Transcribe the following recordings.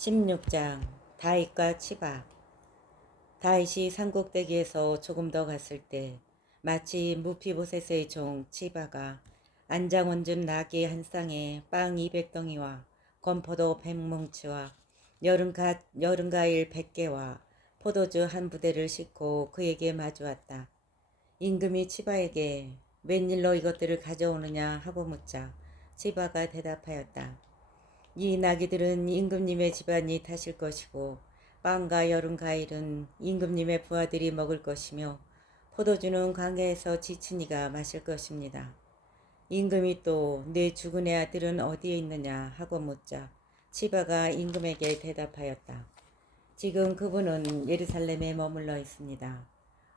16장 다윗과 치바. 다윗이 산꼭대기에서 조금 더 갔을 때 마치 무피보셋의 종 치바가 안장 얹은 나귀 한 쌍에 빵 200덩이와 건포도 100뭉치와 여름과일 100개와 포도주 한 부대를 싣고 그에게 마주왔다. 임금이 치바에게 웬일로 이것들을 가져오느냐 하고 묻자 치바가 대답하였다. 이 나귀들은 임금님의 집안이 타실 것이고 빵과 여름 과일은 임금님의 부하들이 먹을 것이며 포도주는 광야에서 지친 이가 마실 것입니다. 임금이 또 내 죽은 애 아들은 어디에 있느냐 하고 묻자 치바가 임금에게 대답하였다. 지금 그분은 예루살렘에 머물러 있습니다.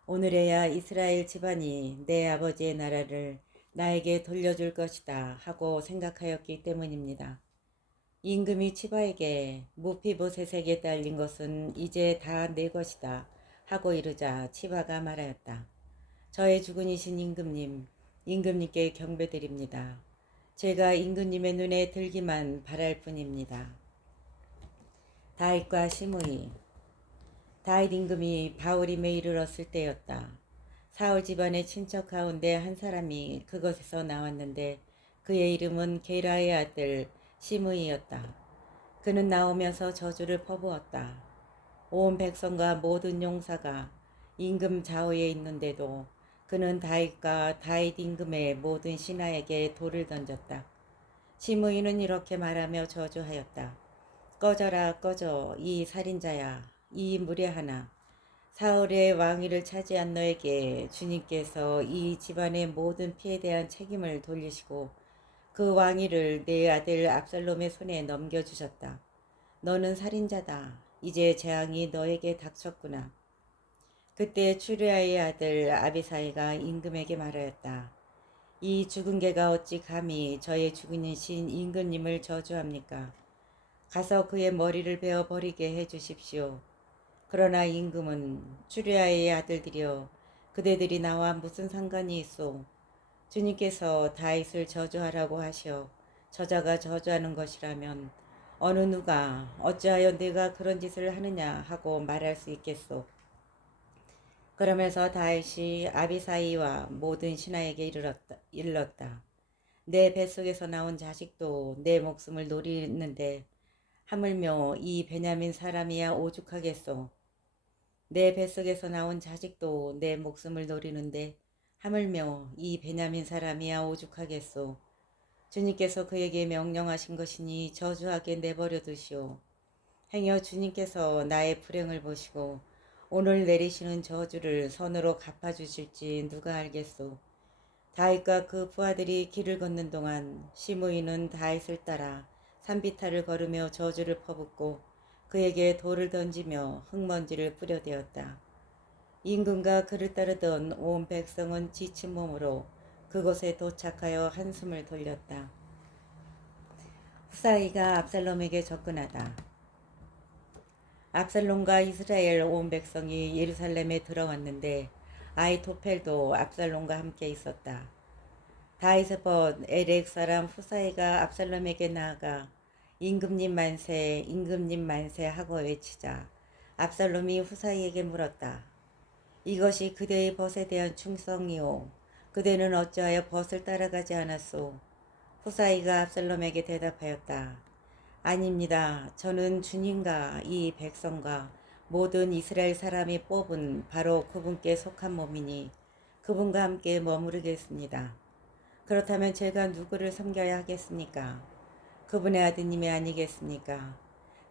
오늘에야 이스라엘 집안이 내 아버지의 나라를 나에게 돌려줄 것이다 하고 생각하였기 때문입니다. 임금이 치바에게 무피보셋에게 딸린 것은 이제 다 내 것이다 하고 이르자 치바가 말하였다. 저의 주군이신 임금님, 임금님께 경배드립니다. 제가 임금님의 눈에 들기만 바랄 뿐입니다. 다윗과 시므이. 다윗 임금이 바울임에 이르렀을 때였다. 사울 집안의 친척 가운데 한 사람이 그것에서 나왔는데 그의 이름은 게라의 아들 시므이였다. 그는 나오면서 저주를 퍼부었다. 온 백성과 모든 용사가 임금 좌우에 있는데도 그는 다윗과 다윗 임금의 모든 신하에게 돌을 던졌다. 시므이는 이렇게 말하며 저주하였다. 꺼져라 꺼져 이 살인자야 이 무례하나. 사울의 왕위를 차지한 너에게 주님께서 이 집안의 모든 피에 대한 책임을 돌리시고 그 왕위를 내 아들 압살롬의 손에 넘겨주셨다. 너는 살인자다. 이제 재앙이 너에게 닥쳤구나. 그때 추르야의 아들 아비사이가 임금에게 말하였다. 이 죽은 개가 어찌 감히 저의 주군이신 임금님을 저주합니까? 가서 그의 머리를 베어 버리게 해주십시오. 그러나 임금은 추르야의 아들들이여 그대들이 나와 무슨 상관이 있소? 주님께서 다윗을 저주하라고 하시어 저자가 저주하는 것이라면 어느 누가 어찌하여 내가 그런 짓을 하느냐 하고 말할 수 있겠소. 그러면서 다윗이 아비사이와 모든 신하에게 일렀다. 내 뱃속에서 나온 자식도 내 목숨을 노리는데 하물며 이 베냐민 사람이야 오죽하겠소. 내 뱃속에서 나온 자식도 내 목숨을 노리는데 하물며 이 베냐민 사람이야 오죽하겠소. 주님께서 그에게 명령하신 것이니 저주하게 내버려 두시오. 행여 주님께서 나의 불행을 보시고 오늘 내리시는 저주를 선으로 갚아주실지 누가 알겠소. 다윗과 그 부하들이 길을 걷는 동안 시므이는 다윗을 따라 산비탈을 걸으며 저주를 퍼붓고 그에게 돌을 던지며 흙먼지를 뿌려대었다. 임금과 그를 따르던 온 백성은 지친 몸으로 그곳에 도착하여 한숨을 돌렸다. 후사이가 압살롬에게 접근하다. 압살롬과 이스라엘 온 백성이 예루살렘에 들어왔는데 아히토펠도 압살롬과 함께 있었다. 다윗의 벗 에렉 사람 후사이가 압살롬에게 나아가 임금님 만세 임금님 만세 하고 외치자 압살롬이 후사이에게 물었다. 이것이 그대의 벗에 대한 충성이오. 그대는 어찌하여 벗을 따라가지 않았소? 후사이가 압살롬에게 대답하였다. 아닙니다. 저는 주님과 이 백성과 모든 이스라엘 사람이 뽑은 바로 그분께 속한 몸이니 그분과 함께 머무르겠습니다. 그렇다면 제가 누구를 섬겨야 하겠습니까? 그분의 아드님이 아니겠습니까?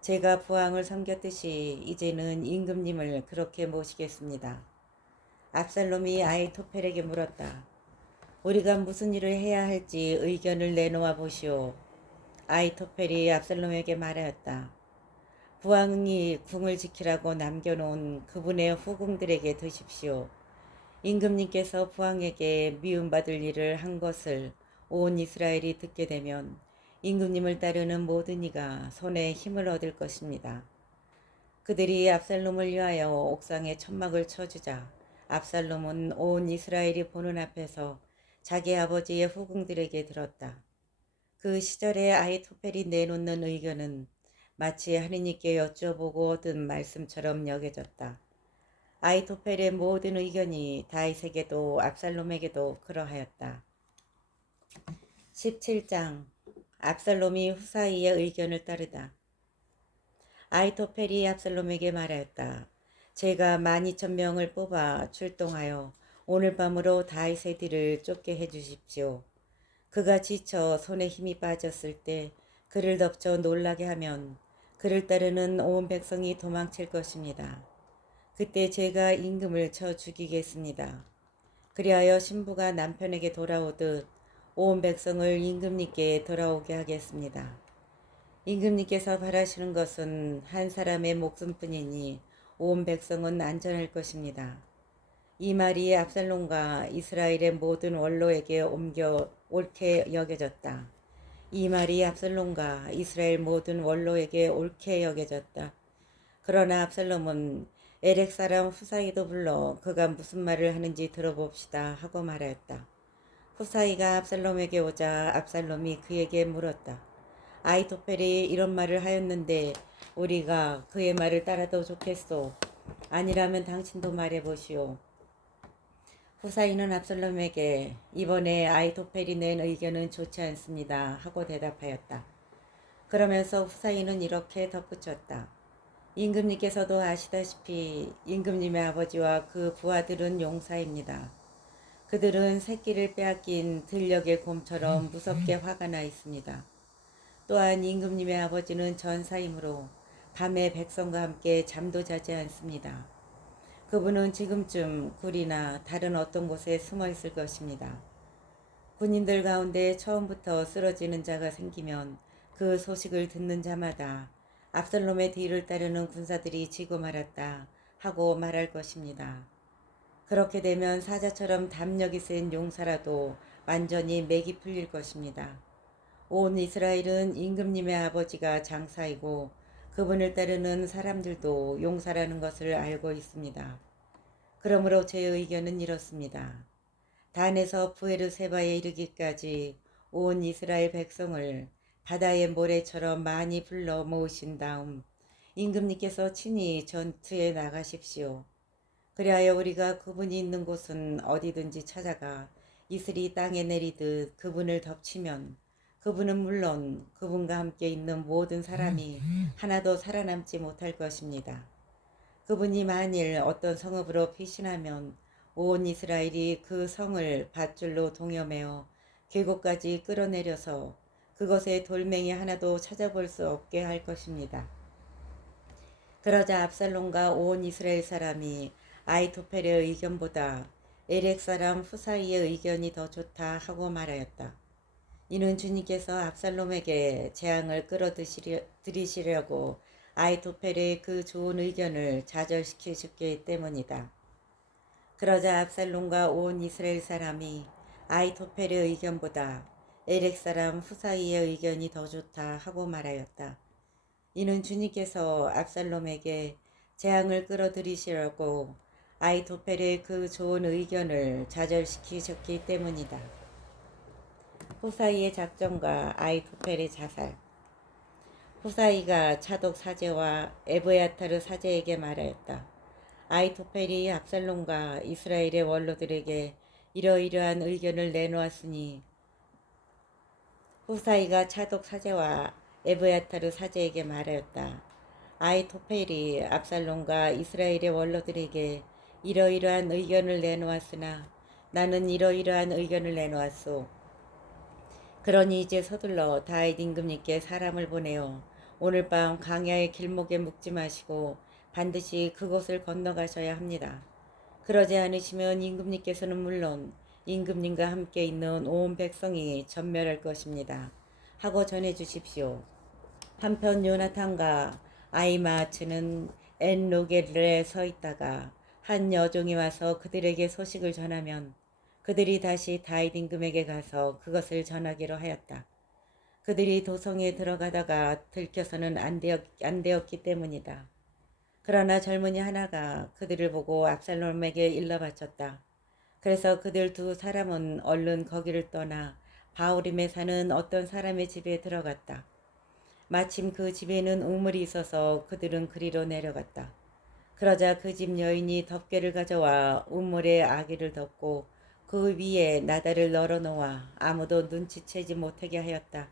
제가 부왕을 섬겼듯이 이제는 임금님을 그렇게 모시겠습니다. 압살롬이 아히토펠에게 물었다. 우리가 무슨 일을 해야 할지 의견을 내놓아 보시오. 아히토펠이 압살롬에게 말하였다. 부왕이 궁을 지키라고 남겨놓은 그분의 후궁들에게 드십시오. 임금님께서 부왕에게 미움받을 일을 한 것을 온 이스라엘이 듣게 되면 임금님을 따르는 모든 이가 손에 힘을 얻을 것입니다. 그들이 압살롬을 위하여 옥상에 천막을 쳐주자 압살롬은 온 이스라엘이 보는 앞에서 자기 아버지의 후궁들에게 들었다. 그 시절에 아히토펠이 내놓는 의견은 마치 하느님께 여쭤보고 얻은 말씀처럼 여겨졌다. 아이토펠의 모든 의견이 다윗에게도 압살롬에게도 그러하였다. 17장 압살롬이 후사이의 의견을 따르다. 아이토펠이 압살롬에게 말하였다. 제가 12,000명을 뽑아 출동하여 오늘 밤으로 다윗의 뒤를 쫓게 해주십시오. 그가 지쳐 손에 힘이 빠졌을 때 그를 덮쳐 놀라게 하면 그를 따르는 온 백성이 도망칠 것입니다. 그때 제가 임금을 쳐 죽이겠습니다. 그리하여 신부가 남편에게 돌아오듯 온 백성을 임금님께 돌아오게 하겠습니다. 임금님께서 바라시는 것은 한 사람의 목숨뿐이니 온 백성은 안전할 것입니다. 이 말이 압살롬과 이스라엘의 모든 원로에게 옳게 여겨졌다. 이 말이 압살롬과 이스라엘 모든 원로에게 옳게 여겨졌다. 그러나 압살롬은 에렉 사람 후사이도 불러 그가 무슨 말을 하는지 들어봅시다 하고 말하였다. 후사이가 압살롬에게 오자 압살롬이 그에게 물었다. 아이토펠이 이런 말을 하였는데 우리가 그의 말을 따라도 좋겠소. 아니라면 당신도 말해보시오. 후사이는 압살롬에게 이번에 아이토펠이 낸 의견은 좋지 않습니다 하고 대답하였다. 그러면서 후사이는 이렇게 덧붙였다. 임금님께서도 아시다시피 임금님의 아버지와 그 부하들은 용사입니다. 그들은 새끼를 빼앗긴 들녘의 곰처럼 무섭게 화가 나 있습니다. 또한 임금님의 아버지는 전사이므로 밤에 백성과 함께 잠도 자지 않습니다. 그분은 지금쯤 굴이나 다른 어떤 곳에 숨어 있을 것입니다. 군인들 가운데 처음부터 쓰러지는 자가 생기면 그 소식을 듣는 자마다 압살롬의 뒤를 따르는 군사들이 지고 말았다 하고 말할 것입니다. 그렇게 되면 사자처럼 담력이 센 용사라도 완전히 맥이 풀릴 것입니다. 온 이스라엘은 임금님의 아버지가 장사이고 그분을 따르는 사람들도 용사라는 것을 알고 있습니다. 그러므로 제 의견은 이렇습니다. 단에서 부에르세바에 이르기까지 온 이스라엘 백성을 바다의 모래처럼 많이 불러 모으신 다음 임금님께서 친히 전투에 나가십시오. 그리하여 우리가 그분이 있는 곳은 어디든지 찾아가 이슬이 땅에 내리듯 그분을 덮치면 그분은 물론 그분과 함께 있는 모든 사람이 하나도 살아남지 못할 것입니다. 그분이 만일 어떤 성읍으로 피신하면 온 이스라엘이 그 성을 밧줄로 동여매어 계곡까지 끌어내려서 그것에 돌멩이 하나도 찾아볼 수 없게 할 것입니다. 그러자 압살롬과 온 이스라엘 사람이 아이토펠의 의견보다 에렉 사람 후사이의 의견이 더 좋다 하고 말하였다. 이는 주님께서 압살롬에게 재앙을 끌어들이시려고 아이토펠의 그 좋은 의견을 좌절시키셨기 때문이다. 그러자 압살롬과 온 이스라엘 사람이 아이토펠의 의견보다 에렉 사람 후사이의 의견이 더 좋다 하고 말하였다. 이는 주님께서 압살롬에게 재앙을 끌어들이시려고 아이토펠의 그 좋은 의견을 좌절시키셨기 때문이다. 후사이의 작전과 아이토펠의 자살. 후사이가 차독 사제와 에브야타르 사제에게 말하였다. 아이토펠이 압살롬과 이스라엘의 원로들에게 이러이러한 의견을 내놓았으니 후사이가 차독 사제와 에브야타르 사제에게 말하였다. 아이토펠이 압살롬과 이스라엘의 원로들에게 이러이러한 의견을 내놓았으나 나는 이러이러한 의견을 내놓았소. 그러니 이제 서둘러 다윗 임금님께 사람을 보내어 오늘 밤 광야의 길목에 묵지 마시고 반드시 그곳을 건너가셔야 합니다. 그러지 않으시면 임금님께서는 물론 임금님과 함께 있는 온 백성이 전멸할 것입니다. 하고 전해 주십시오. 한편 요나탄과 아히마아츠는 엔로겔에 서 있다가 한 여종이 와서 그들에게 소식을 전하면 그들이 다시 다윗 임금에게 가서 그것을 전하기로 하였다. 그들이 도성에 들어가다가 들켜서는 안 되었기 때문이다. 그러나 젊은이 하나가 그들을 보고 압살롬에게 일러 바쳤다. 그래서 그들 두 사람은 얼른 거기를 떠나 바후림에 사는 어떤 사람의 집에 들어갔다. 마침 그 집에는 우물이 있어서 그들은 그리로 내려갔다. 그러자 그 집 여인이 덮개를 가져와 우물에 아기를 덮고 그 위에 나다를 널어놓아 아무도 눈치채지 못하게 하였다.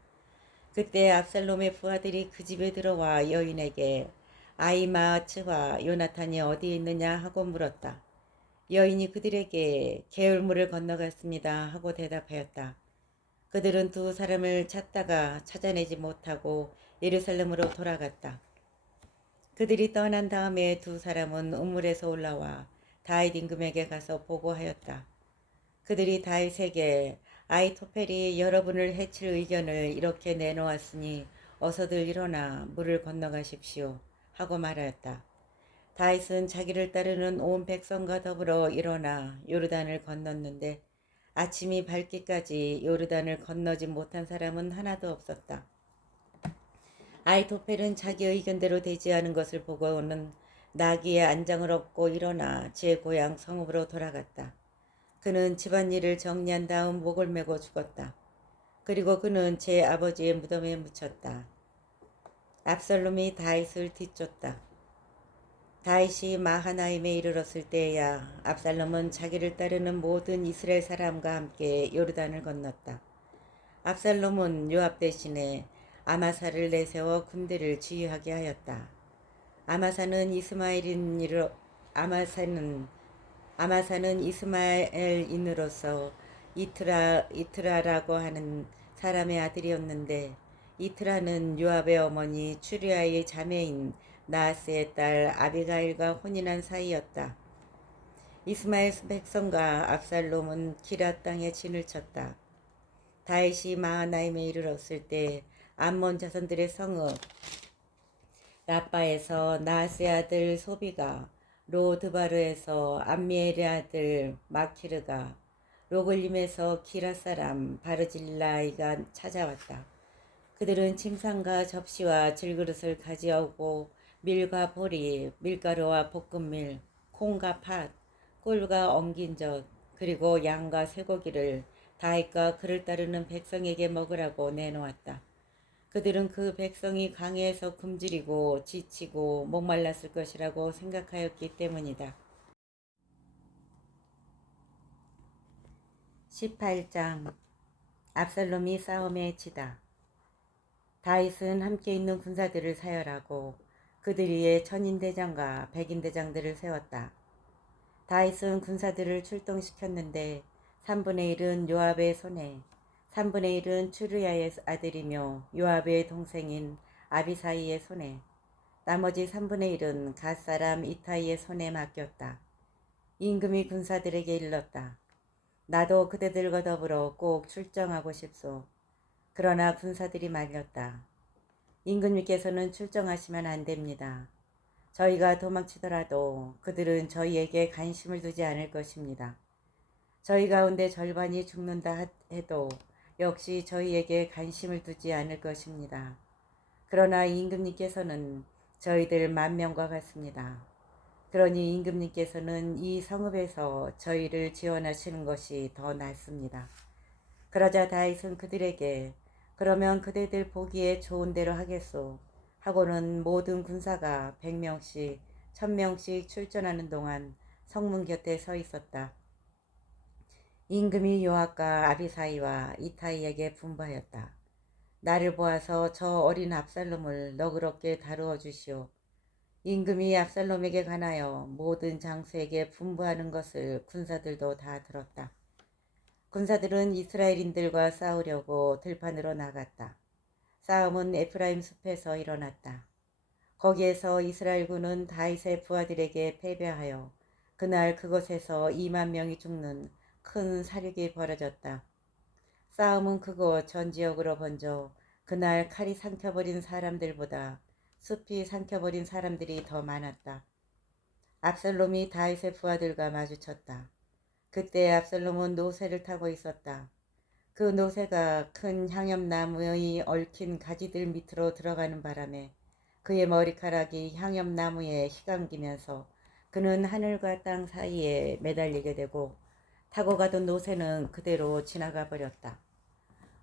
그때 압살롬의 부하들이 그 집에 들어와 여인에게 아히마아츠와 요나탄이 어디에 있느냐 하고 물었다. 여인이 그들에게 개울물을 건너갔습니다 하고 대답하였다. 그들은 두 사람을 찾다가 찾아내지 못하고 예루살렘으로 돌아갔다. 그들이 떠난 다음에 두 사람은 우물에서 올라와 다윗 임금에게 가서 보고하였다. 그들이 다윗에게 아히토펠이 여러분을 해칠 의견을 이렇게 내놓았으니 어서들 일어나 물을 건너가십시오 하고 말하였다. 다윗은 자기를 따르는 온 백성과 더불어 일어나 요르단을 건넜는데 아침이 밝기까지 요르단을 건너지 못한 사람은 하나도 없었다. 아히토펠은 자기 의견대로 되지 않은 것을 보고는 나귀의 안장을 업고 일어나 제 고향 성읍으로 돌아갔다. 그는 집안일을 정리한 다음 목을 메고 죽었다. 그리고 그는 제 아버지의 무덤에 묻혔다. 압살롬이 다윗을 뒤쫓다. 다윗이 마하나임에 이르렀을 때야 압살롬은 자기를 따르는 모든 이스라엘 사람과 함께 요르단을 건넜다. 압살롬은 요압 대신에 아마사를 내세워 군대를 지휘하게 하였다. 아마사는 이스마엘인으로서 이트라라고 하는 사람의 아들이었는데 이트라는 요압의 어머니 추리아의 자매인 나하스의 딸 아비가일과 혼인한 사이였다. 이스마엘 백성과 압살롬은 기랏 땅에 진을 쳤다. 다윗이 마하나임에 이르렀을 때 암몬 자손들의 성읍 라빠에서 나하스의 아들 소비가 로드바르에서 암미엘의 아들 마키르가 로글림에서 기랏 사람 바르질라이가 찾아왔다. 그들은 침상과 접시와 질그릇을 가져오고 밀과 보리, 밀가루와 볶음밀, 콩과 팥, 꿀과 엉긴 젖, 그리고 양과 쇠고기를 다윗과 그를 따르는 백성에게 먹으라고 내놓았다. 그들은 그 백성이 강해에서 굶주리고 지치고 목말랐을 것이라고 생각하였기 때문이다. 18장 압살롬이 싸움에 지다. 다윗은 함께 있는 군사들을 사열하고 그들 위에 천인대장과 백인대장들을 세웠다. 다윗은 군사들을 출동시켰는데 3분의 1은 요압의 손에 3분의 1은 추르야의 아들이며 요압의 동생인 아비사이의 손에 나머지 3분의 1은 갓사람 이타이의 손에 맡겼다. 임금이 군사들에게 일렀다. 나도 그대들과 더불어 꼭 출정하고 싶소. 그러나 군사들이 말렸다. 임금님께서는 출정하시면 안 됩니다. 저희가 도망치더라도 그들은 저희에게 관심을 두지 않을 것입니다. 저희 가운데 절반이 죽는다 해도 역시 저희에게 관심을 두지 않을 것입니다. 그러나 임금님께서는 저희들 10,000명과 같습니다. 그러니 임금님께서는 이 성읍에서 저희를 지원하시는 것이 더 낫습니다. 그러자 다윗은 그들에게 그러면 그대들 보기에 좋은 대로 하겠소 하고는 모든 군사가 100명씩 1000명씩 출전하는 동안 성문 곁에 서 있었다. 임금이 요압과 아비사이와 이타이에게 분부하였다. 나를 보아서 저 어린 압살롬을 너그럽게 다루어 주시오. 임금이 압살롬에게 관하여 모든 장수에게 분부하는 것을 군사들도 다 들었다. 군사들은 이스라엘인들과 싸우려고 들판으로 나갔다. 싸움은 에프라임 숲에서 일어났다. 거기에서 이스라엘군은 다윗의 부하들에게 패배하여 그날 그곳에서 20,000명이 죽는 큰 사륙이 벌어졌다. 싸움은 그곳 전 지역으로 번져 그날 칼이 삼켜버린 사람들보다 숲이 삼켜버린 사람들이 더 많았다. 압살롬이 다윗의 부하들과 마주쳤다. 그때 압살롬은 노새를 타고 있었다. 그 노새가 큰 향엽나무의 얽힌 가지들 밑으로 들어가는 바람에 그의 머리카락이 향엽나무에 휘감기면서 그는 하늘과 땅 사이에 매달리게 되고 타고 가던 노새는 그대로 지나가 버렸다.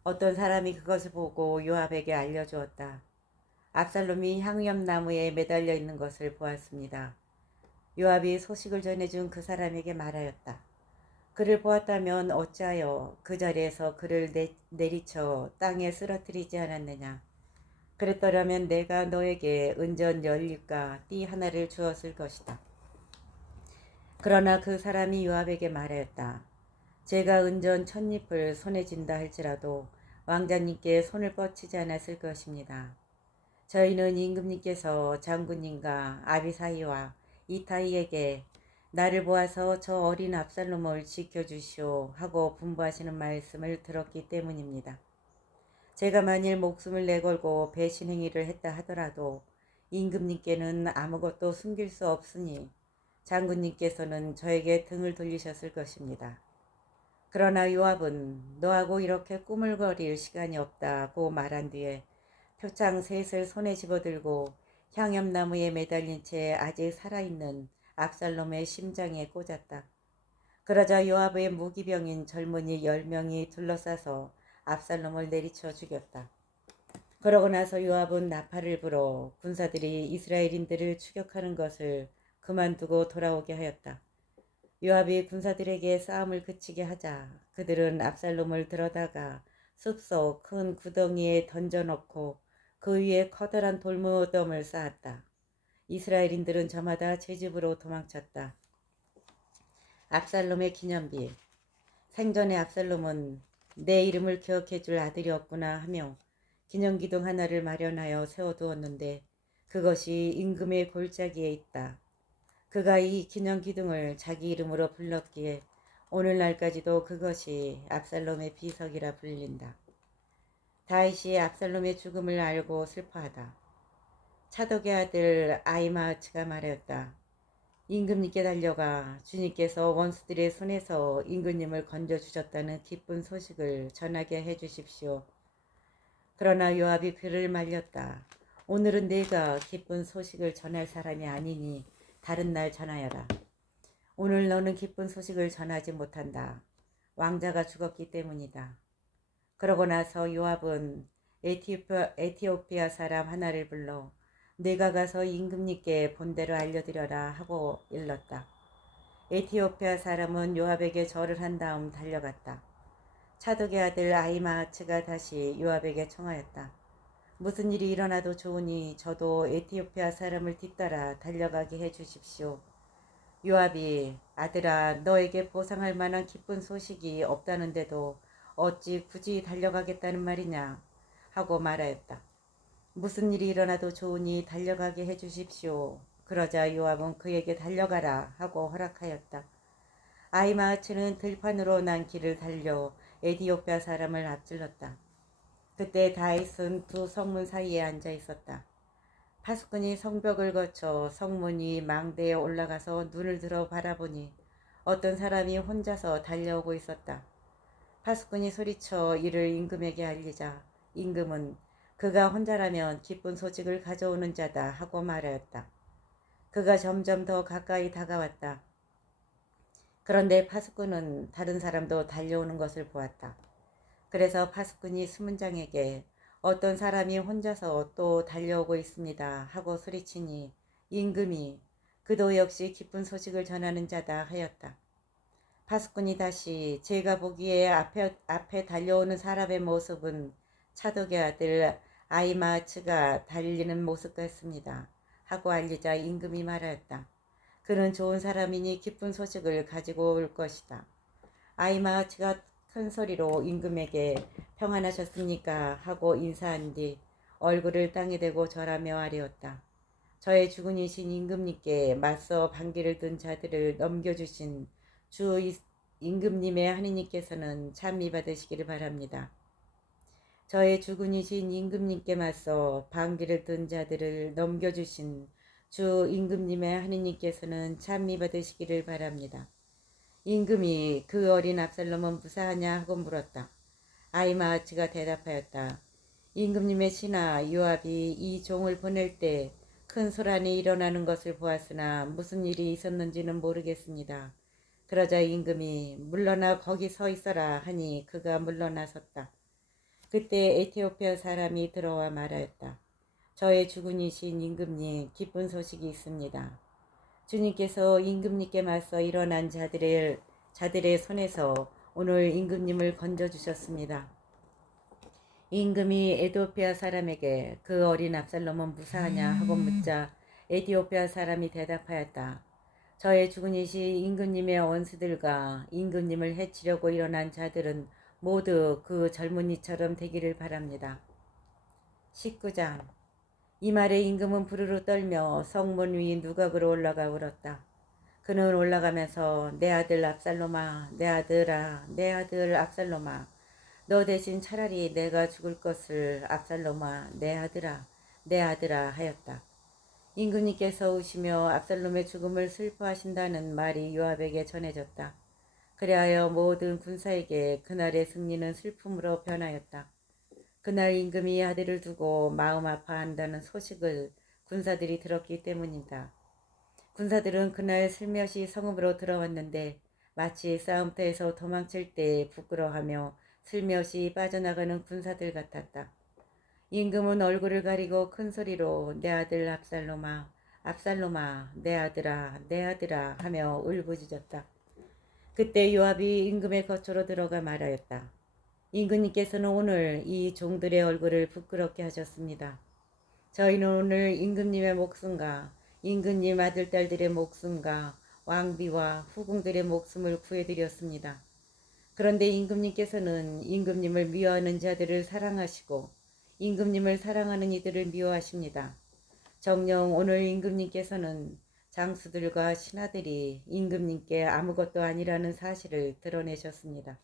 어떤 사람이 그것을 보고 요압에게 알려주었다. 압살롬이 향염나무에 매달려 있는 것을 보았습니다. 요압이 소식을 전해준 그 사람에게 말하였다. 그를 보았다면 어찌하여 그 자리에서 그를 내리쳐 땅에 쓰러뜨리지 않았느냐. 그랬더라면 내가 너에게 은전 연립과 띠 하나를 주었을 것이다. 그러나 그 사람이 요압에게 말하였다. 제가 은전 1000잎을 손에 쥔다 할지라도 왕자님께 손을 뻗치지 않았을 것입니다. 저희는 임금님께서 장군님과 아비사이와 이타이에게 나를 보아서 저 어린 압살롬을 지켜주시오 하고 분부하시는 말씀을 들었기 때문입니다. 제가 만일 목숨을 내걸고 배신 행위를 했다 하더라도 임금님께는 아무것도 숨길 수 없으니 장군님께서는 저에게 등을 돌리셨을 것입니다. 그러나 요압은 너하고 이렇게 꾸물거릴 시간이 없다고 말한 뒤에 표창 셋을 손에 집어들고 향염나무에 매달린 채 아직 살아있는 압살롬의 심장에 꽂았다. 그러자 요압의 무기병인 젊은이 10명이 둘러싸서 압살롬을 내리쳐 죽였다. 그러고 나서 요압은 나팔을 불어 군사들이 이스라엘인들을 추격하는 것을 그만두고 돌아오게 하였다. 요압이 군사들에게 싸움을 그치게 하자 그들은 압살롬을 들어다가 숲속 큰 구덩이에 던져놓고 그 위에 커다란 돌무덤을 쌓았다. 이스라엘인들은 저마다 제 집으로 도망쳤다. 압살롬의 기념비. 생전에 압살롬은 내 이름을 기억해 줄 아들이 없구나 하며 기념기둥 하나를 마련하여 세워두었는데 그것이 임금의 골짜기에 있다. 그가 이 기념기둥을 자기 이름으로 불렀기에 오늘날까지도 그것이 압살롬의 비석이라 불린다. 다윗이 압살롬의 죽음을 알고 슬퍼하다. 차독의 아들 아히마아츠가 말하였다. 임금님께 달려가 주님께서 원수들의 손에서 임금님을 건져주셨다는 기쁜 소식을 전하게 해주십시오. 그러나 요압이 그를 말렸다. 오늘은 내가 기쁜 소식을 전할 사람이 아니니 다른 날 전하여라. 오늘 너는 기쁜 소식을 전하지 못한다. 왕자가 죽었기 때문이다. 그러고 나서 요압은 에티오피아 사람 하나를 불러 내가 가서 임금님께 본대로 알려드려라 하고 일렀다. 에티오피아 사람은 요압에게 절을 한 다음 달려갔다. 차독의 아들 아히마아츠가 다시 요압에게 청하였다. 무슨 일이 일어나도 좋으니 저도 에티오피아 사람을 뒤따라 달려가게 해주십시오. 요압이 아들아 너에게 보상할 만한 기쁜 소식이 없다는데도 어찌 굳이 달려가겠다는 말이냐 하고 말하였다. 무슨 일이 일어나도 좋으니 달려가게 해주십시오. 그러자 요압은 그에게 달려가라 하고 허락하였다. 아히마아츠는 들판으로 난 길을 달려 에티오피아 사람을 앞질렀다. 그때 다윗은 두 성문 사이에 앉아 있었다. 파수꾼이 성벽을 거쳐 성문이 망대에 올라가서 눈을 들어 바라보니 어떤 사람이 혼자서 달려오고 있었다. 파수꾼이 소리쳐 이를 임금에게 알리자 임금은 그가 혼자라면 기쁜 소식을 가져오는 자다 하고 말하였다. 그가 점점 더 가까이 다가왔다. 그런데 파수꾼은 다른 사람도 달려오는 것을 보았다. 그래서 파수꾼이 수문장에게 어떤 사람이 혼자서 또 달려오고 있습니다 하고 소리치니 임금이 그도 역시 기쁜 소식을 전하는 자다 하였다. 파수꾼이 다시 제가 보기에 앞에 달려오는 사람의 모습은 차독의 아들 아히마아츠가 달리는 모습 같습니다 하고 알리자 임금이 말하였다. 그는 좋은 사람이니 기쁜 소식을 가지고 올 것이다. 아히마아츠가 큰 소리로 임금에게 평안하셨습니까 하고 인사한 뒤 얼굴을 땅에 대고 절하며 아뢰었다. 저의 주군이신 임금님께 맞서 반기를 든 자들을 넘겨주신 주 임금님의 하느님께서는 찬미 받으시기를 바랍니다. 저의 주군이신 임금님께 맞서 반기를 든 자들을 넘겨주신 주 임금님의 하느님께서는 찬미 받으시기를 바랍니다. 임금이 그 어린 압살롬은 무사하냐 하고 물었다. 아히마아츠가 대답하였다. 임금님의 신하 요압이 이 종을 보낼 때 큰 소란이 일어나는 것을 보았으나 무슨 일이 있었는지는 모르겠습니다. 그러자 임금이 물러나 거기 서 있어라 하니 그가 물러나섰다. 그때 에티오피아 사람이 들어와 말하였다. 저의 주군이신 임금님, 기쁜 소식이 있습니다. 주님께서 임금님께 맞서 일어난 자들의 손에서 오늘 임금님을 건져주셨습니다. 임금이 에디오피아 사람에게 그 어린 압살롬은 무사하냐 하고 묻자 에디오피아 사람이 대답하였다. 저의 주군이신 임금님의 원수들과 임금님을 해치려고 일어난 자들은 모두 그 젊은이처럼 되기를 바랍니다. 19장. 이 말에 임금은 부르르 떨며 성문 위 누각으로 올라가 울었다. 그는 올라가면서 내 아들 압살롬아, 내 아들아, 내 아들 압살롬아, 너 대신 차라리 내가 죽을 것을 압살롬아, 내 아들아 하였다. 임금님께서 우시며 압살롬의 죽음을 슬퍼하신다는 말이 요압에게 전해졌다. 그리하여 모든 군사에게 그날의 승리는 슬픔으로 변하였다. 그날 임금이 아들을 두고 마음 아파한다는 소식을 군사들이 들었기 때문이다. 군사들은 그날 슬며시 성읍으로 들어왔는데 마치 싸움터에서 도망칠 때 부끄러워하며 슬며시 빠져나가는 군사들 같았다. 임금은 얼굴을 가리고 큰 소리로 내 아들 압살롬아, 압살롬아, 내 아들아 하며 울부짖었다. 그때 요압이 임금의 거처로 들어가 말하였다. 임금님께서는 오늘 이 종들의 얼굴을 부끄럽게 하셨습니다. 저희는 오늘 임금님의 목숨과 임금님 아들 딸들의 목숨과 왕비와 후궁들의 목숨을 구해드렸습니다. 그런데 임금님께서는 임금님을 미워하는 자들을 사랑하시고 임금님을 사랑하는 이들을 미워하십니다. 정녕 오늘 임금님께서는 장수들과 신하들이 임금님께 아무것도 아니라는 사실을 드러내셨습니다.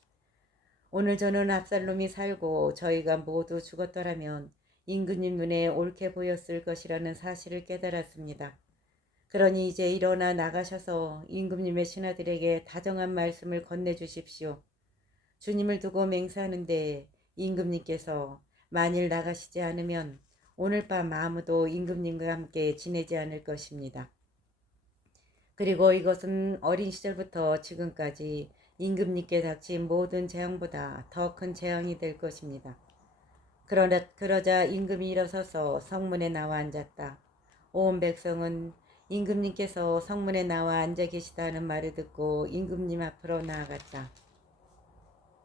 오늘 저는 압살롬이 살고 저희가 모두 죽었더라면 임금님 눈에 옳게 보였을 것이라는 사실을 깨달았습니다. 그러니 이제 일어나 나가셔서 임금님의 신하들에게 다정한 말씀을 건네주십시오. 주님을 두고 맹세하는데 임금님께서 만일 나가시지 않으면 오늘 밤 아무도 임금님과 함께 지내지 않을 것입니다. 그리고 이것은 어린 시절부터 지금까지 임금님께 닥친 모든 재앙보다 더 큰 재앙이 될 것입니다. 그러자 임금이 일어서서 성문에 나와 앉았다. 온 백성은 임금님께서 성문에 나와 앉아 계시다는 말을 듣고 임금님 앞으로 나아갔다.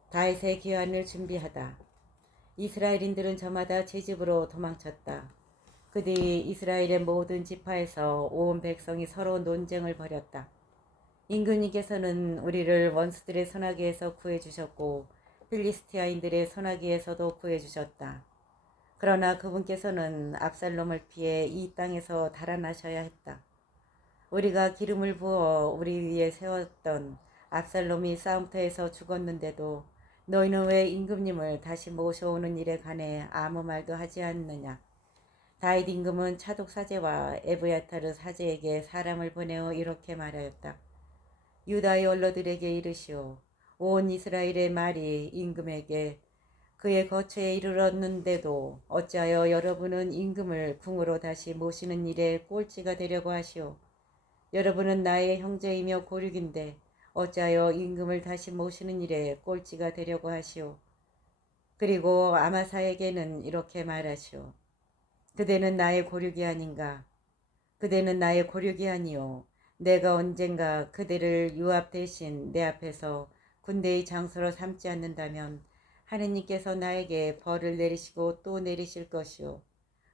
다윗의 귀환을 준비하다. 이스라엘인들은 저마다 제 집으로 도망쳤다. 그 뒤 이스라엘의 모든 지파에서 온 백성이 서로 논쟁을 벌였다. 임금님께서는 우리를 원수들의 손아귀에서 구해주셨고 필리스티아인들의 손아귀에서도 구해주셨다. 그러나 그분께서는 압살롬을 피해 이 땅에서 달아나셔야 했다. 우리가 기름을 부어 우리 위에 세웠던 압살롬이 싸움터에서 죽었는데도 너희는 왜 임금님을 다시 모셔오는 일에 관해 아무 말도 하지 않느냐. 다윗 임금은 차독 사제와 에브야타르 사제에게 사람을 보내어 이렇게 말하였다. 유다의 원로들에게 이르시오. 온 이스라엘의 말이 임금에게 그의 거처에 이르렀는데도 어찌하여 여러분은 임금을 궁으로 다시 모시는 일에 꼴찌가 되려고 하시오. 여러분은 나의 형제이며 고륙인데 어찌하여 임금을 다시 모시는 일에 꼴찌가 되려고 하시오. 그리고 아마사에게는 이렇게 말하시오. 그대는 나의 고륙이 아닌가. 그대는 나의 고륙이 아니오. 내가 언젠가 그대를 유압 대신 내 앞에서 군대의 장소로 삼지 않는다면 하느님께서 나에게 벌을 내리시고 또 내리실 것이오.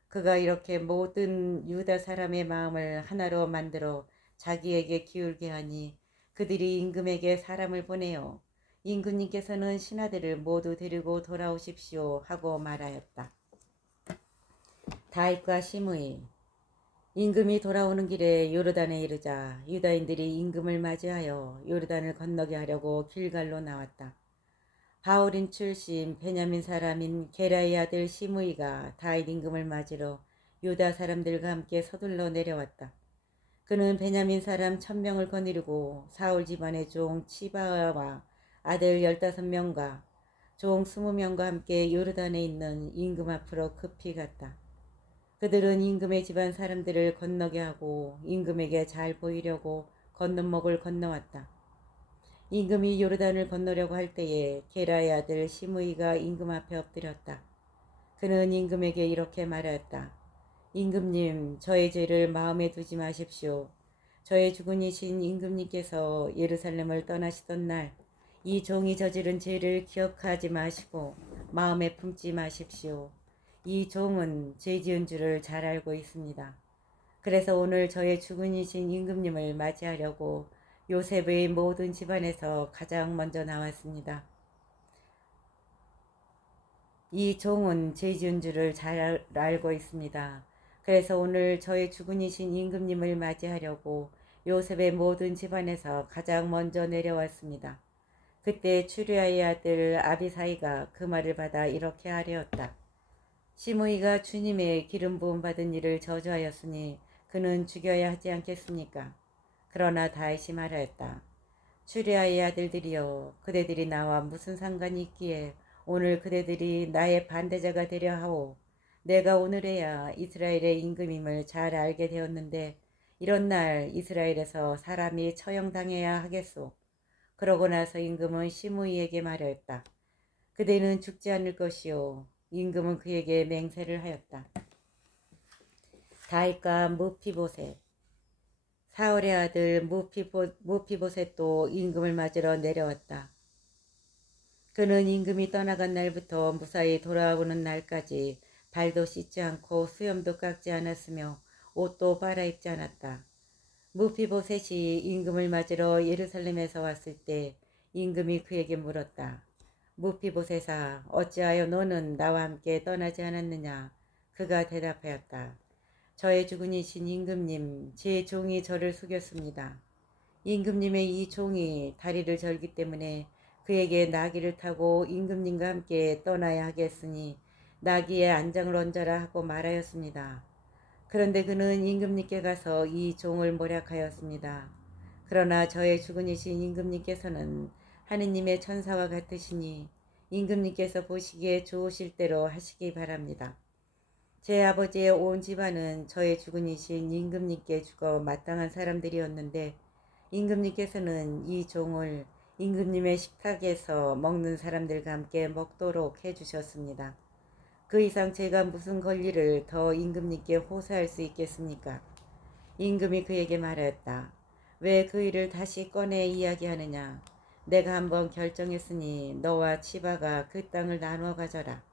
그가 이렇게 모든 유다 사람의 마음을 하나로 만들어 자기에게 기울게 하니 그들이 임금에게 사람을 보내어 임금님께서는 신하들을 모두 데리고 돌아오십시오 하고 말하였다. 다윗과 시므이. 임금이 돌아오는 길에 요르단에 이르자 유다인들이 임금을 맞이하여 요르단을 건너게 하려고 길갈로 나왔다. 바울인 출신 베냐민 사람인 게라의 아들 시므이가 다윗 임금을 맞으러 유다 사람들과 함께 서둘러 내려왔다. 그는 베냐민 사람 1000명을 거느리고 사울 집안의 종 치바와 아들 15명과 종 20명과 함께 요르단에 있는 임금 앞으로 급히 갔다. 그들은 임금의 집안 사람들을 건너게 하고 임금에게 잘 보이려고 건너목을 건너왔다. 임금이 요르단을 건너려고 할 때에 게라의 아들 시므이가 임금 앞에 엎드렸다. 그는 임금에게 이렇게 말하였다. 임금님, 저의 죄를 마음에 두지 마십시오. 저의 주군이신 임금님께서 예루살렘을 떠나시던 날 이 종이 저지른 죄를 기억하지 마시고 마음에 품지 마십시오. 이 종은 죄 지은 줄을 잘 알고 있습니다. 그래서 오늘 저의 주군이신 임금님을 맞이하려고 요셉의 모든 집안에서 가장 먼저 나왔습니다. 이 종은 죄 지은 줄을 잘 알고 있습니다. 그래서 오늘 저의 주군이신 임금님을 맞이하려고 요셉의 모든 집안에서 가장 먼저 내려왔습니다. 그때 추리아의 아들 아비사이가 그 말을 받아 이렇게 하려었다. 시므이가 주님의 기름 부음 받은 이를 저주하였으니 그는 죽여야 하지 않겠습니까? 그러나 다윗이 말하였다. 추리아의 아들들이여, 그대들이 나와 무슨 상관이 있기에 오늘 그대들이 나의 반대자가 되려 하오. 내가 오늘에야 이스라엘의 임금임을 잘 알게 되었는데 이런 날 이스라엘에서 사람이 처형당해야 하겠소. 그러고 나서 임금은 시므이에게 말하였다. 그대는 죽지 않을 것이요. 임금은 그에게 맹세를 하였다. 다윗과 무피보셋. 사울의 아들 무피보셋도 임금을 맞으러 내려왔다. 그는 임금이 떠나간 날부터 무사히 돌아오는 날까지 발도 씻지 않고 수염도 깎지 않았으며 옷도 빨아입지 않았다. 무피보셋이 임금을 맞으러 예루살렘에서 왔을 때 임금이 그에게 물었다. 무피보셋아, 어찌하여 너는 나와 함께 떠나지 않았느냐? 그가 대답하였다. 저의 주군이신 임금님, 제 종이 저를 속였습니다. 임금님의 이 종이 다리를 절기 때문에 그에게 나귀를 타고 임금님과 함께 떠나야 하겠으니 나귀에 안장을 얹어라 하고 말하였습니다. 그런데 그는 임금님께 가서 이 종을 모략하였습니다. 그러나 저의 주군이신 임금님께서는 하느님의 천사와 같으시니 임금님께서 보시기에 좋으실 대로 하시기 바랍니다. 제 아버지의 온 집안은 저의 주군이신 임금님께 죽어 마땅한 사람들이었는데 임금님께서는 이 종을 임금님의 식탁에서 먹는 사람들과 함께 먹도록 해주셨습니다. 그 이상 제가 무슨 권리를 더 임금님께 호소할 수 있겠습니까? 임금이 그에게 말하였다. 왜 그 일을 다시 꺼내 이야기하느냐? 내가 한번 결정했으니 너와 치바가 그 땅을 나누어 가져라.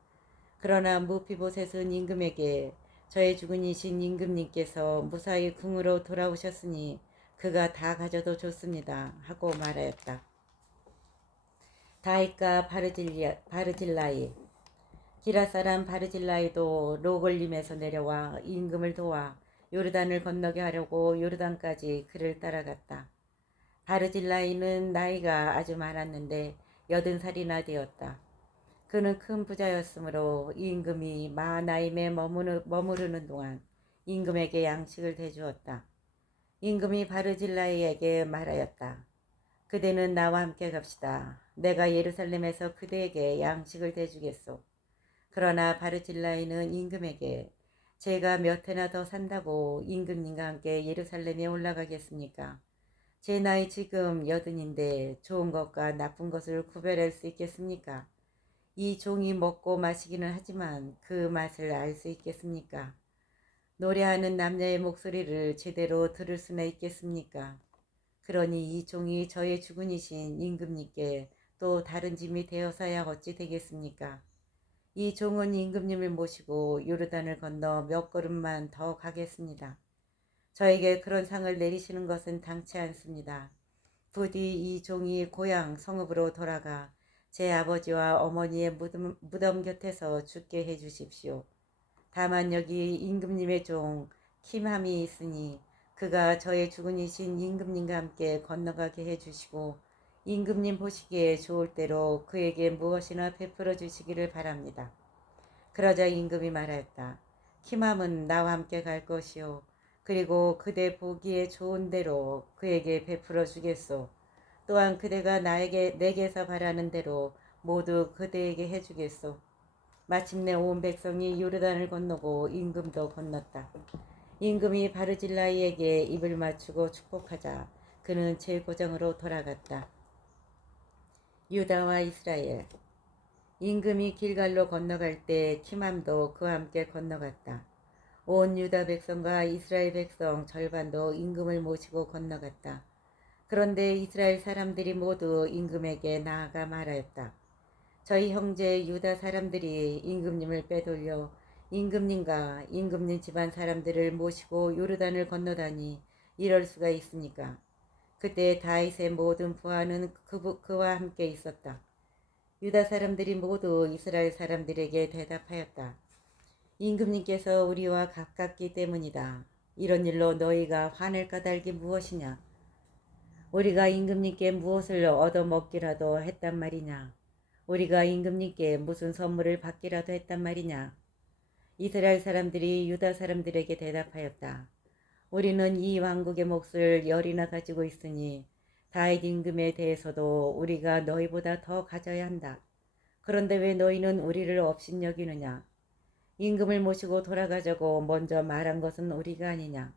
그러나 무피보셋은 임금에게 저의 주군이신 임금님께서 무사히 궁으로 돌아오셨으니 그가 다 가져도 좋습니다. 하고 말하였다. 다윗과 바르질라이. 기라 사람 바르질라이도 로골림에서 내려와 임금을 도와 요르단을 건너게 하려고 요르단까지 그를 따라갔다. 바르질라이는 나이가 아주 많았는데 80살이나 되었다. 그는 큰 부자였으므로 임금이 마하나임에 머무르는 동안 임금에게 양식을 대주었다. 임금이 바르질라이에게 말하였다. 그대는 나와 함께 갑시다. 내가 예루살렘에서 그대에게 양식을 대주겠소. 그러나 바르질라이는 임금에게 제가 몇 해나 더 산다고 임금님과 함께 예루살렘에 올라가겠습니까? 제 나이 지금 80인데 좋은 것과 나쁜 것을 구별할 수 있겠습니까? 이 종이 먹고 마시기는 하지만 그 맛을 알 수 있겠습니까? 노래하는 남녀의 목소리를 제대로 들을 수나 있겠습니까? 그러니 이 종이 저의 주군이신 임금님께 또 다른 짐이 되어서야 어찌 되겠습니까? 이 종은 임금님을 모시고 요르단을 건너 몇 걸음만 더 가겠습니다. 저에게 그런 상을 내리시는 것은 당치 않습니다. 부디 이 종이 고향 성읍으로 돌아가 제 아버지와 어머니의 무덤 곁에서 죽게 해주십시오. 다만 여기 임금님의 종 kim함이 있으니 그가 저의 주군이신 임금님과 함께 건너가게 해주시고 임금님 보시기에 좋을 대로 그에게 무엇이나 베풀어 주시기를 바랍니다. 그러자 임금이 말하였다. kim함은 나와 함께 갈 것이요. 그리고 그대 보기에 좋은 대로 그에게 베풀어 주겠소. 또한 그대가 내게서 바라는 대로 모두 그대에게 해주겠소. 마침내 온 백성이 요르단을 건너고 임금도 건넜다. 임금이 바르질라이에게 입을 맞추고 축복하자 그는 제 고장으로 돌아갔다. 유다와 이스라엘. 임금이 길갈로 건너갈 때 kim함도 그와 함께 건너갔다. 온 유다 백성과 이스라엘 백성 절반도 임금을 모시고 건너갔다. 그런데 이스라엘 사람들이 모두 임금에게 나아가 말하였다. 저희 형제 유다 사람들이 임금님을 빼돌려 임금님과 임금님 집안 사람들을 모시고 요르단을 건너다니 이럴 수가 있습니까? 그때 다윗의 모든 부하는 그와 함께 있었다. 유다 사람들이 모두 이스라엘 사람들에게 대답하였다. 임금님께서 우리와 가깝기 때문이다. 이런 일로 너희가 화낼 까닭이 무엇이냐? 우리가 임금님께 무엇을 얻어먹기라도 했단 말이냐? 우리가 임금님께 무슨 선물을 받기라도 했단 말이냐? 이스라엘 사람들이 유다 사람들에게 대답하였다. 우리는 이 왕국의 몫을 열이나 가지고 있으니 다윗 임금에 대해서도 우리가 너희보다 더 가져야 한다. 그런데 왜 너희는 우리를 업신여기느냐? 임금을 모시고 돌아가자고 먼저 말한 것은 우리가 아니냐?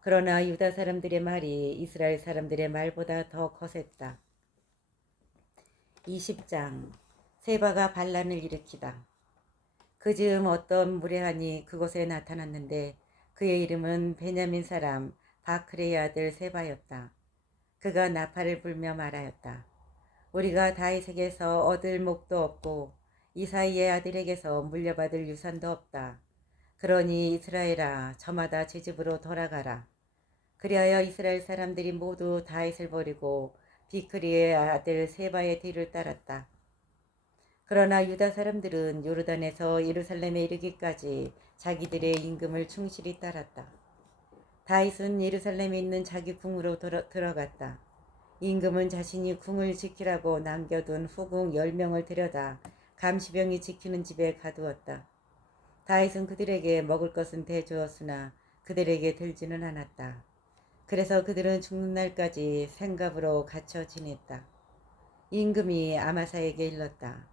그러나 유다 사람들의 말이 이스라엘 사람들의 말보다 더 거셌다. 20장 세바가 반란을 일으키다. 그 즈음 어떤 무례한이 그곳에 나타났는데 그의 이름은 베냐민 사람 바크레의 아들 세바였다. 그가 나팔을 불며 말하였다. 우리가 다윗에게서 얻을 목도 없고 이사이의 아들에게서 물려받을 유산도 없다. 그러니 이스라엘아 저마다 제 집으로 돌아가라. 그리하여 이스라엘 사람들이 모두 다윗을 버리고 비크리의 아들 세바의 뒤를 따랐다. 그러나 유다 사람들은 요르단에서 예루살렘에 이르기까지 자기들의 임금을 충실히 따랐다. 다윗은 예루살렘에 있는 자기 궁으로 들어갔다. 임금은 자신이 궁을 지키라고 남겨둔 후궁 10명을 데려다 감시병이 지키는 집에 가두었다. 다윗은 그들에게 먹을 것은 대주었으나 그들에게 들지는 않았다. 그래서 그들은 죽는 날까지 생갑으로 갇혀 지냈다. 임금이 아마사에게 일렀다.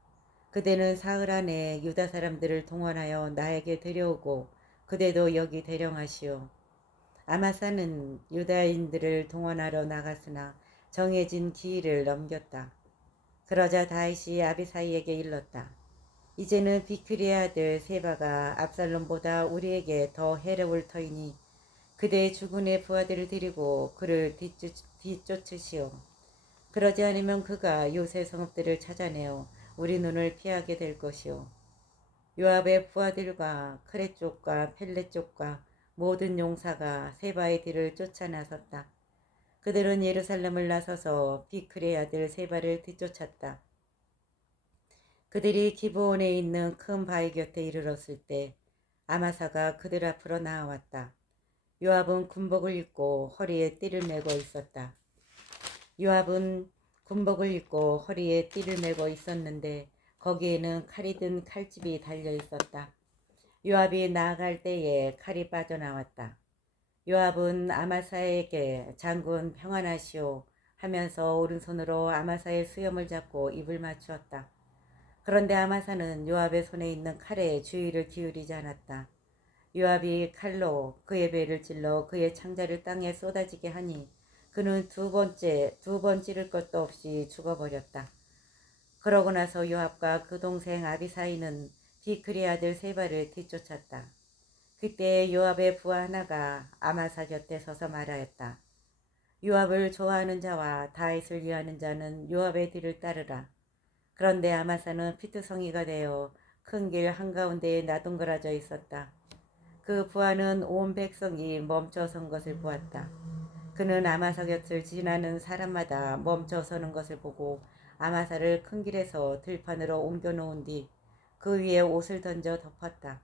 그대는 사흘 안에 유다 사람들을 동원하여 나에게 데려오고 그대도 여기 대령하시오. 아마사는 유다인들을 동원하러 나갔으나 정해진 기일을 넘겼다. 그러자 다윗이 아비사이에게 일렀다. 이제는 비크리의 아들 세바가 압살롬보다 우리에게 더 해로울 터이니 그대의 주군의 부하들을 데리고 그를 뒤쫓으시오. 그러지 않으면 그가 요새 성읍들을 찾아내어 우리 눈을 피하게 될 것이오. 요압의 부하들과 크레 쪽과 펠레 쪽과 모든 용사가 세바의 뒤를 쫓아 나섰다. 그들은 예루살렘을 나서서 비크리의 아들 세바를 뒤쫓았다. 그들이 기브온에 있는 큰 바위 곁에 이르렀을 때 아마사가 그들 앞으로 나아왔다. 요압은 군복을 입고 허리에 띠를 메고 있었다. 요압은 군복을 입고 허리에 띠를 메고 있었는데 거기에는 칼이 든 칼집이 달려 있었다. 요압이 나아갈 때에 칼이 빠져나왔다. 요압은 아마사에게 장군 평안하시오 하면서 오른손으로 아마사의 수염을 잡고 입을 맞추었다. 그런데 아마사는 요압의 손에 있는 칼에 주의를 기울이지 않았다. 요압이 칼로 그의 배를 찔러 그의 창자를 땅에 쏟아지게 하니 그는 두 번 찌를 것도 없이 죽어버렸다. 그러고 나서 요압과 그 동생 아비사이는 비크리 아들 세바를 뒤쫓았다. 그때 요압의 부하 하나가 아마사 곁에 서서 말하였다. 요압을 좋아하는 자와 다윗을 위하는 자는 요압의 뒤를 따르라. 그런데 아마사는 피투성이가 되어 큰 길 한가운데에 나둥그러져 있었다. 그 부하는 온 백성이 멈춰 선 것을 보았다. 그는 아마사 곁을 지나는 사람마다 멈춰 서는 것을 보고 아마사를 큰 길에서 들판으로 옮겨 놓은 뒤 그 위에 옷을 던져 덮었다.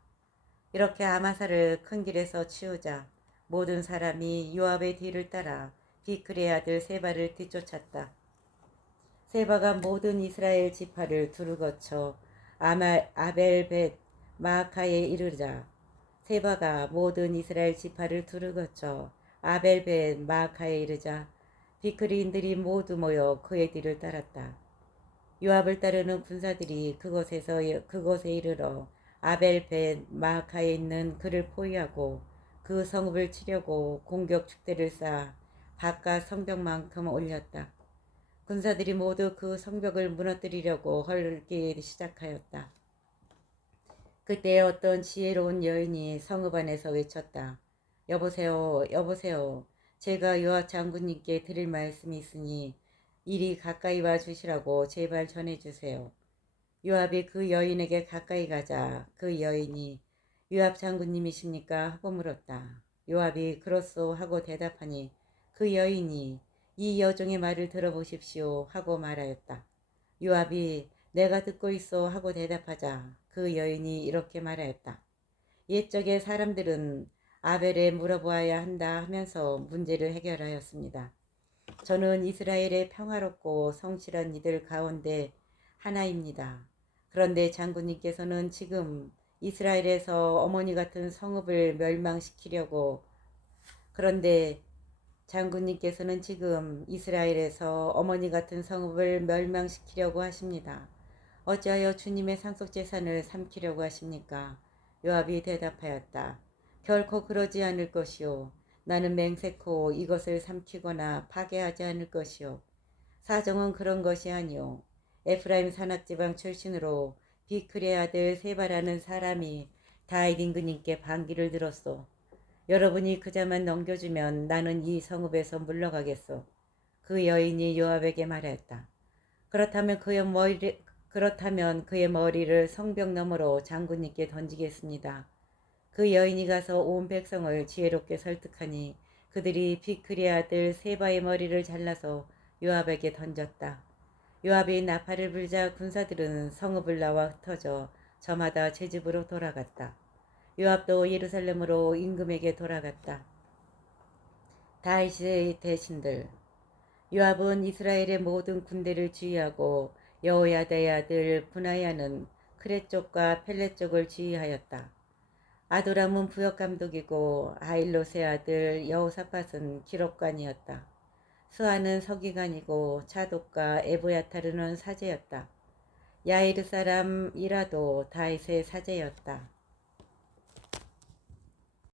이렇게 아마사를 큰 길에서 치우자 모든 사람이 요압의 뒤를 따라 비크리의 아들 세바를 뒤쫓았다. 세바가 모든 이스라엘 지파를 두루 거쳐 아벨벳 마아카에 이르자 세바가 모든 이스라엘 지파를 두루 거쳐 아벨벳 마아카에 이르자 비크리인들이 모두 모여 그의 뒤를 따랐다. 요압을 따르는 군사들이 그곳에 이르러 아벨벳 마아카에 있는 그를 포위하고 그 성읍을 치려고 공격 축대를 쌓아 바깥 성벽만큼 올렸다. 군사들이 모두 그 성벽을 무너뜨리려고 헐기 시작하였다. 그때 어떤 지혜로운 여인이 성읍 안에서 외쳤다. 여보세요, 여보세요. 제가 요압 장군님께 드릴 말씀이 있으니 이리 가까이 와 주시라고 제발 전해주세요. 요압이 그 여인에게 가까이 가자 그 여인이 요압 장군님이십니까? 하고 물었다. 요압이 그렇소 하고 대답하니 그 여인이 이 여종의 말을 들어보십시오 하고 말하였다. 요압이 내가 듣고 있어 하고 대답하자 그 여인이 이렇게 말하였다. 옛적에 사람들은 아벨에 물어보아야 한다 하면서 문제를 해결하였습니다. 저는 이스라엘의 평화롭고 성실한 이들 가운데 하나입니다. 그런데 장군님께서는 지금 이스라엘에서 어머니 같은 성읍을 멸망시키려고 그런데 장군님께서는 지금 이스라엘에서 어머니 같은 성읍을 멸망시키려고 하십니다. 어찌하여 주님의 상속재산을 삼키려고 하십니까? 요압이 대답하였다. 결코 그러지 않을 것이요. 나는 맹세코 이것을 삼키거나 파괴하지 않을 것이요. 사정은 그런 것이 아니요. 에프라임 산악지방 출신으로 비크리의 아들 세바라는 사람이 다윗 임금님께 반기를 들었소. 여러분이 그자만 넘겨주면 나는 이 성읍에서 물러가겠소. 그 여인이 요압에게 말했다. 그렇다면 그의 머리를 성벽 너머로 장군님께 던지겠습니다. 그 여인이 가서 온 백성을 지혜롭게 설득하니 그들이 비크리의 아들 세바의 머리를 잘라서 요압에게 던졌다. 요압이 나팔을 불자 군사들은 성읍을 나와 흩어져 저마다 제 집으로 돌아갔다. 요압도 예루살렘으로 임금에게 돌아갔다. 다윗의 대신들. 요압은 이스라엘의 모든 군대를 지휘하고 여호야다의 아들 분하야는 크렛 쪽과 펠렛 쪽을 지휘하였다. 아도람은 부역감독이고 아일롯의 아들 여호사밧은 기록관이었다. 스아는 서기관이고 차독과 에보야타르는 사제였다. 야이르 사람 이라도 다윗의 사제였다.